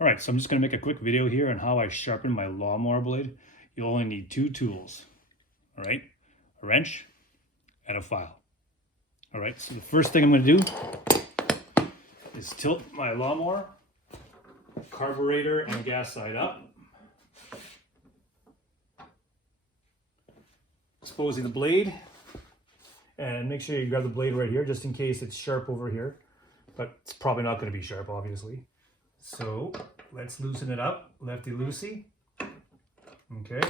All right, so I'm just going to make a quick video here on how I sharpen my lawnmower blade. You'll only need two tools, all right? A wrench and a file. All right, so the first thing I'm going to do is tilt my lawnmower, carburetor and gas side up, exposing the blade, and make sure you grab the blade right here just in case it's sharp over here, but it's probably not going to be sharp, obviously. So let's loosen it up, lefty-loosey. Okay.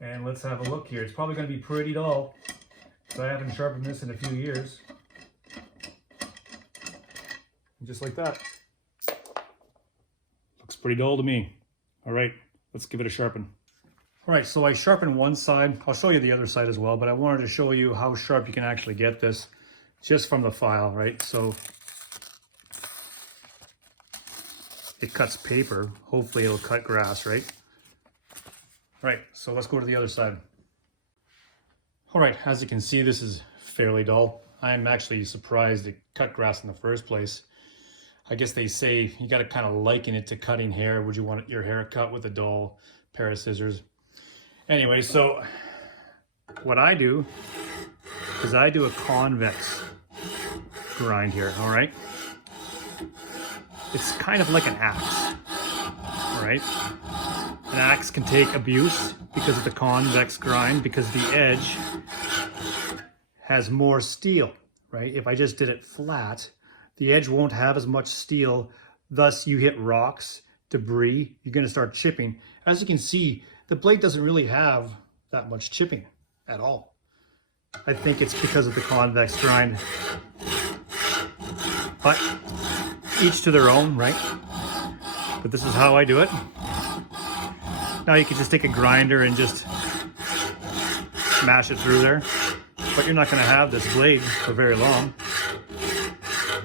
And let's have a look here. It's probably going to be pretty dull, because I haven't sharpened this in a few years. And just like that. Looks pretty dull to me. All right, let's give it a sharpen. All right, so I sharpened one side. I'll show you the other side as well, but I wanted to show you how sharp you can actually get this just from the file, right? So it cuts paper. Hopefully it'll cut grass, right? All right, so let's go to the other side. All right, as you can see, this is fairly dull. I'm actually surprised it cut grass in the first place. I guess they say you got to kind of liken it to cutting hair. Would you want your hair cut with a dull pair of scissors? Anyway, so what I do is I do a convex grind here, all right? It's kind of like an axe, all right? An axe can take abuse because of the convex grind, because the edge has more steel, right? If I just did it flat, the edge won't have as much steel, thus you hit rocks, debris, you're gonna start chipping. As you can see, the blade doesn't really have that much chipping at all. I think it's because of the convex grind. But each to their own, right? But this is how I do it. Now you can just take a grinder and just smash it through there. But you're not gonna have this blade for very long.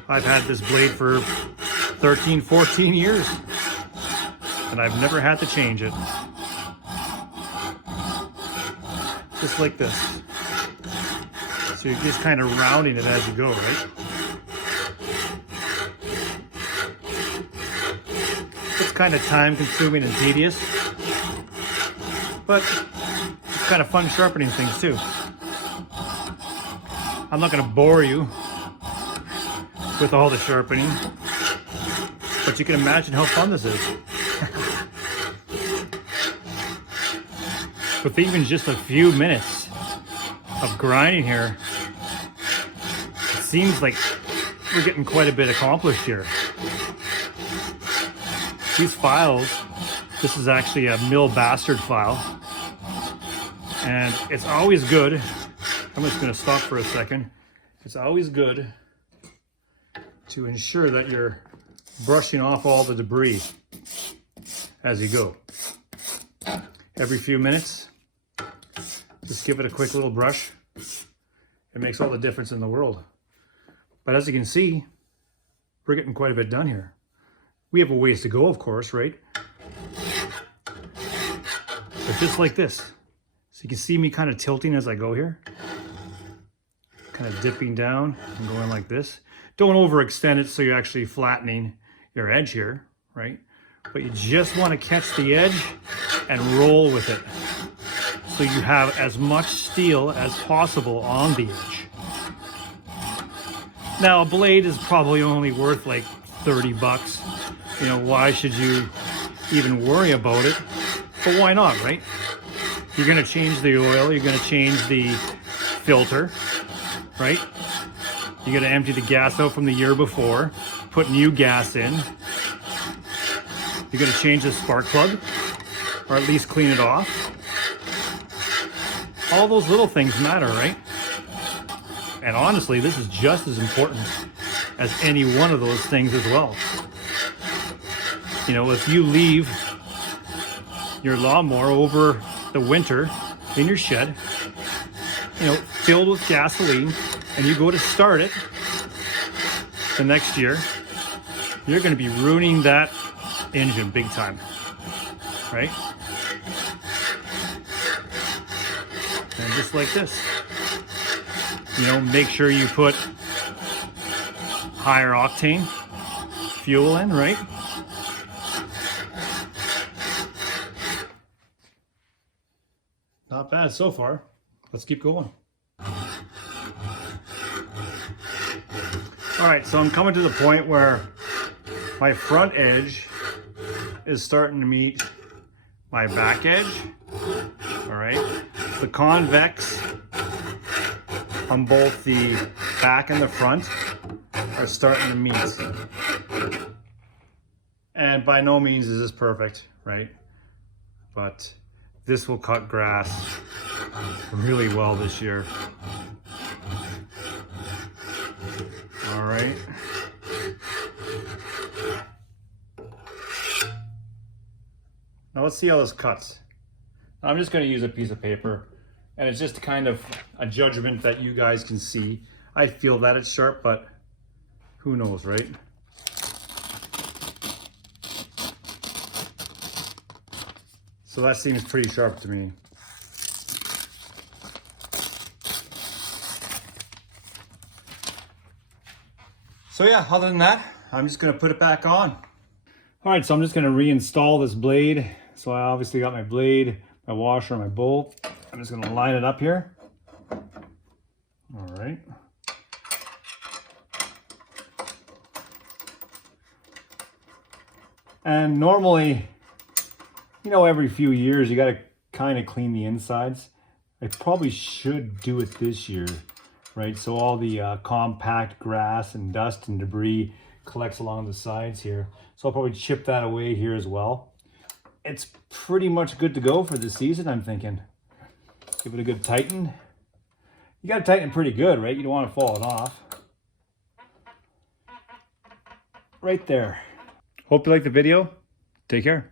I've had this blade for 13, 14 years. And I've never had to change it. Just like this. So you're just kind of rounding it as you go, right? It's kind of time consuming and tedious, but it's kind of fun sharpening things too. I'm not going to bore you with all the sharpening, but you can imagine how fun this is. With even just a few minutes of grinding here, it seems like we're getting quite a bit accomplished here. These files, this is actually a mill bastard file, and it's always good. I'm just going to stop for a second. It's always good to ensure that you're brushing off all the debris as you go. Every few minutes, just give it a quick little brush. It makes all the difference in the world. But as you can see, we're getting quite a bit done here. We have a ways to go, of course, right? But just like this. So you can see me kind of tilting as I go here. Kind of dipping down and going like this. Don't overextend it so you're actually flattening your edge here, right? But you just want to catch the edge and roll with it, so you have as much steel as possible on the edge. Now a blade is probably only worth like 30 bucks. You know, why should you even worry about it? But why not, right? You're gonna change the oil, you're gonna change the filter, right? You're gonna empty the gas out from the year before, put new gas in. You're gonna change the spark plug, or at least clean it off. All those little things matter, right? And honestly, this is just as important as any one of those things as well. You know, if you leave your lawnmower over the winter in your shed, you know, filled with gasoline, and you go to start it the next year, you're going to be ruining that engine big time, right? And just like this, you know, make sure you put higher octane fuel in, right? Not bad so far. Let's keep going. All right, so I'm coming to the point where my front edge is starting to meet my back edge. All right, the convex on both the back and the front are starting to meet. And by no means is this perfect, right? But this will cut grass really well this year. All right. Now let's see how this cuts. I'm just going to use a piece of paper, and it's just kind of a judgment that you guys can see. I feel that it's sharp, but who knows, right? So that seems pretty sharp to me. So yeah, other than that, I'm just gonna put it back on. All right, so I'm just gonna reinstall this blade. So I obviously got my blade, my washer, and my bolt. I'm just gonna line it up here. All right. And normally, you know, every few years you gotta kind of clean the insides. I probably should do it this year, right? So all the compact grass and dust and debris collects along the sides here. So I'll probably chip that away here as well. It's pretty much good to go for the season, I'm thinking. Give it a good tighten. You gotta tighten it pretty good, right? You don't want to fall it off. Right there. Hope you liked the video. Take care.